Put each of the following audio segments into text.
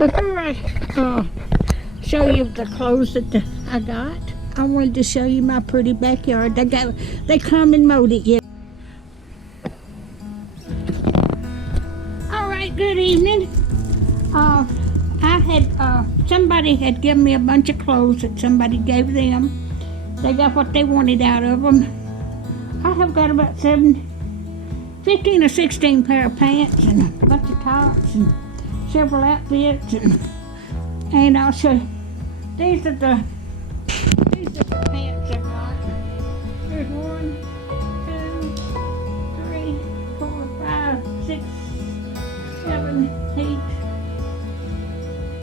Before I show you the clothes that I got, I wanted to show you my pretty backyard. They come and mowed it yet. All right, good evening. Somebody had given me a bunch of clothes that somebody gave them. They got what they wanted out of them. I have got about 15 or 16 pair of pants and a bunch of tops and several outfits, and I'll show you. These are the pants I got. There's 1, 2, 3, 4, 5, 6, 7, 8,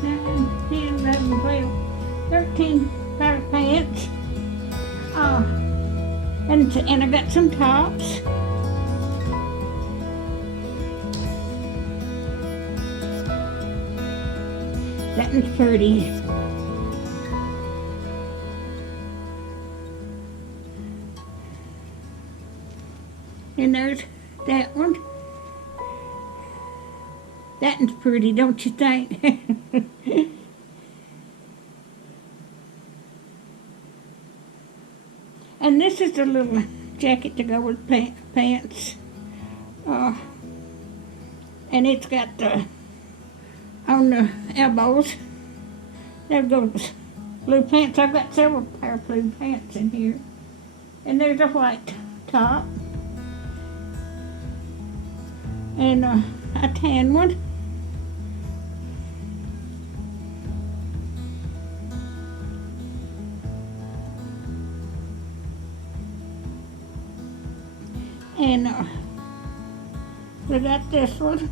9, 10, 11, 12, 13 pair of pants. And I got some tops. That one's pretty. And there's that one. That one's pretty, don't you think? And this is a little jacket to go with pants. And it's got on the elbows, there goes blue pants. I've got several pair of blue pants in here. And there's a white top. And a tan one. And we got this one.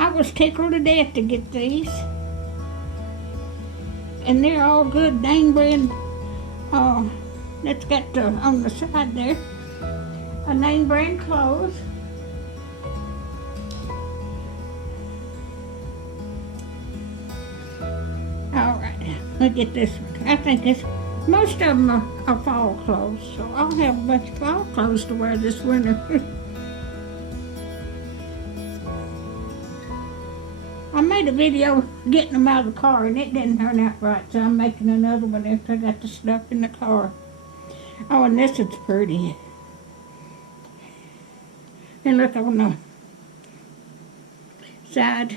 I was tickled to death to get these. And they're all good name brand. That's got on the side there a name brand clothes. All right, look at this one. I think most of them are fall clothes, so I'll have a bunch of fall clothes to wear this winter. I made a video getting them out of the car and it didn't turn out right, so I'm making another one after I got the stuff in the car. Oh, and this is pretty. And look on the side,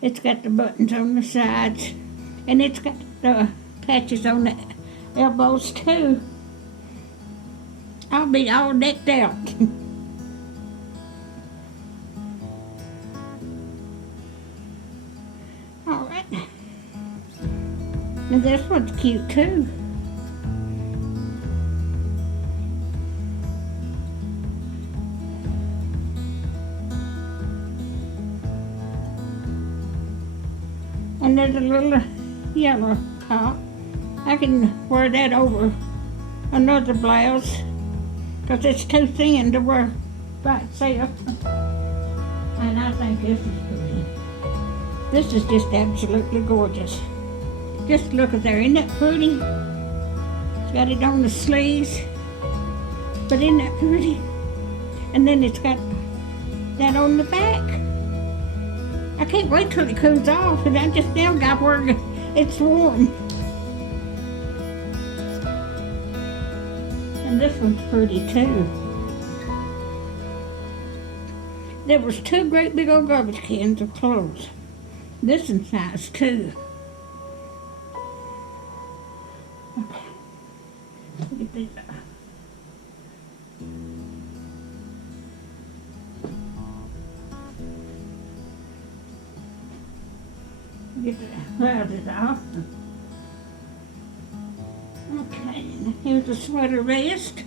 it's got the buttons on the sides, and it's got the patches on the elbows too. I'll be all decked out. All right. And this one's cute too. And there's a little yellow top. I can wear that over another blouse because it's too thin to wear by itself. And I think this is pretty. This is just absolutely gorgeous. Just look at there, isn't that pretty? It's got it on the sleeves, but isn't that pretty? And then it's got that on the back. I can't wait till it cools off, and I just now got where it's warm. And this one's pretty too. There was 2 great big old garbage cans of clothes. This one's nice too. Okay. Look at these. Get the blouses off. Okay, here's a sweater vest.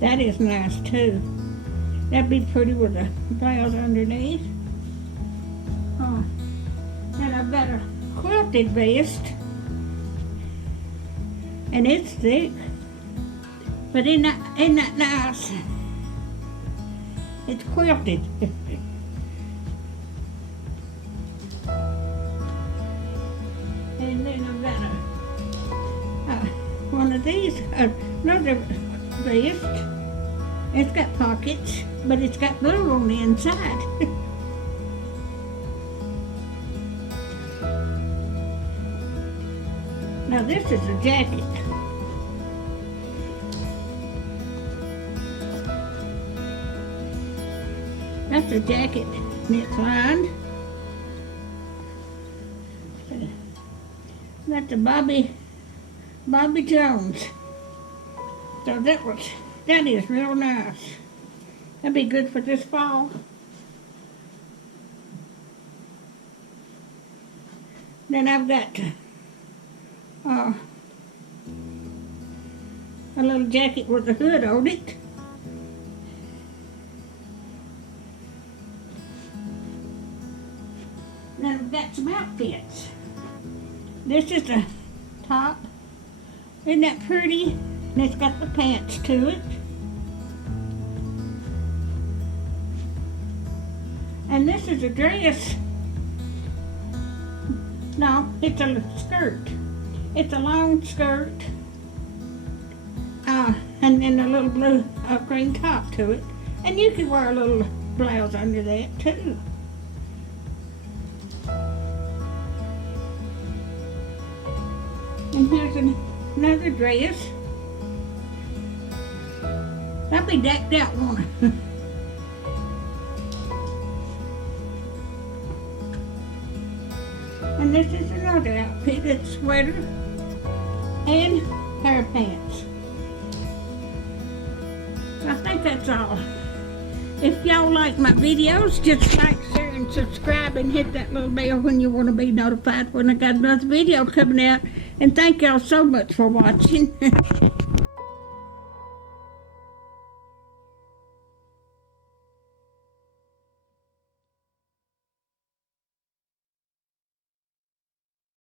That is nice too. That'd be pretty with a blouse underneath. And I've got a quilted vest. And it's thick. But isn't that nice? It's quilted. And then I've got one of these, another vest, It's got pockets, but it's got glue on the inside. Now this is a jacket. That's a jacket, and it's lined. That's a Bobby Jones. So that is real nice. That'd be good for this fall. Then I've got a little jacket with a hood on it. Then I've got some outfits. This is the top. Isn't that pretty? And it's got the pants to it. And this is a dress. No, it's a skirt. It's a long skirt. And then a little blue green top to it. And you can wear a little blouse under that too. And here's another dress. That'll be decked out, won't it? And this is another outfit. It's sweater and pair of pants. I think that's all. If y'all like my videos, just like, share, and subscribe, and hit that little bell when you want to be notified when I got another video coming out. And thank y'all so much for watching.